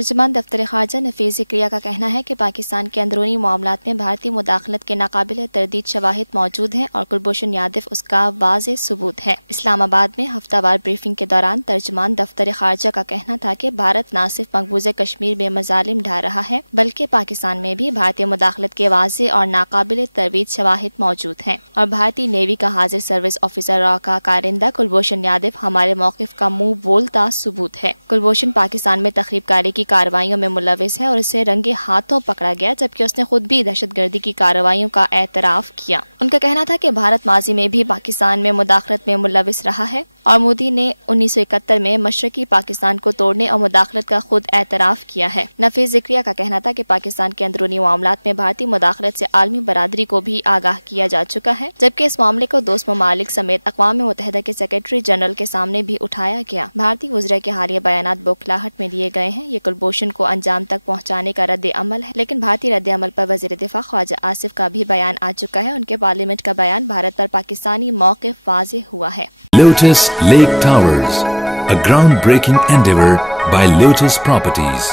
ترجمان دفتر خارجہ نفیس ذکریہ کا کہنا ہے کہ پاکستان کے اندرونی معاملات میں بھارتی مداخلت کے ناقابل تردید شواہد موجود ہیں اور کلبھوشن یادو اس کا واضح ثبوت ہے۔ اسلام آباد میں ہفتہ وار بریفنگ کے دوران ترجمان دفتر خارجہ کا کہنا تھا کہ بھارت نہ صرف مقبوضہ کشمیر میں مظالم ڈھا رہا ہے بلکہ پاکستان میں بھی بھارتی مداخلت کے واضح اور ناقابل تردید شواہد موجود ہیں، اور بھارتی نیوی کا حاضر سروس آفیسر را کا کارندہ کلبھوشن یادو ہمارے موقف کا منہ بولتا ثبوت ہے۔ کلبھوشن پاکستان میں تخریب کاری کی کارروائیوں میں ملوث ہے اور اسے رنگے ہاتھوں پکڑا گیا، جبکہ اس نے خود بھی دہشت گردی کی کارروائیوں کا اعتراف کیا۔ ان کا کہنا تھا کہ بھارت ماضی میں بھی پاکستان میں مداخلت میں ملوث رہا ہے اور مودی نے 1971 میں مشرقی پاکستان کو توڑنے اور مداخلت کا خود اعتراف کیا ہے۔ نفیس ذکریہ کا کہنا تھا کہ پاکستان کے اندرونی معاملات میں بھارتی مداخلت سے عالمی برادری کو بھی آگاہ کیا جا چکا ہے، جبکہ اس معاملے کو دوست ممالک سمیت اقوام متحدہ کے سیکرٹری جنرل کے سامنے بھی اٹھایا گیا۔ بھارتی وزراء کے حالیہ بیانات بوکھلاہٹ میں دیے گئے ہیں۔ یہ کلبھوشن کو انجام تک پہنچانے کا رد عمل ہے، لیکن بھارتی رد عمل پر وزیر دفاع خواجہ آصف کا بھی بیان آ چکا ہے۔ ان کے پارلیمنٹ کا بیان بھارت پر پاکستانی موقف واضح ہوا ہے۔ Lotus Lake Towers, a groundbreaking endeavor by Lotus Properties.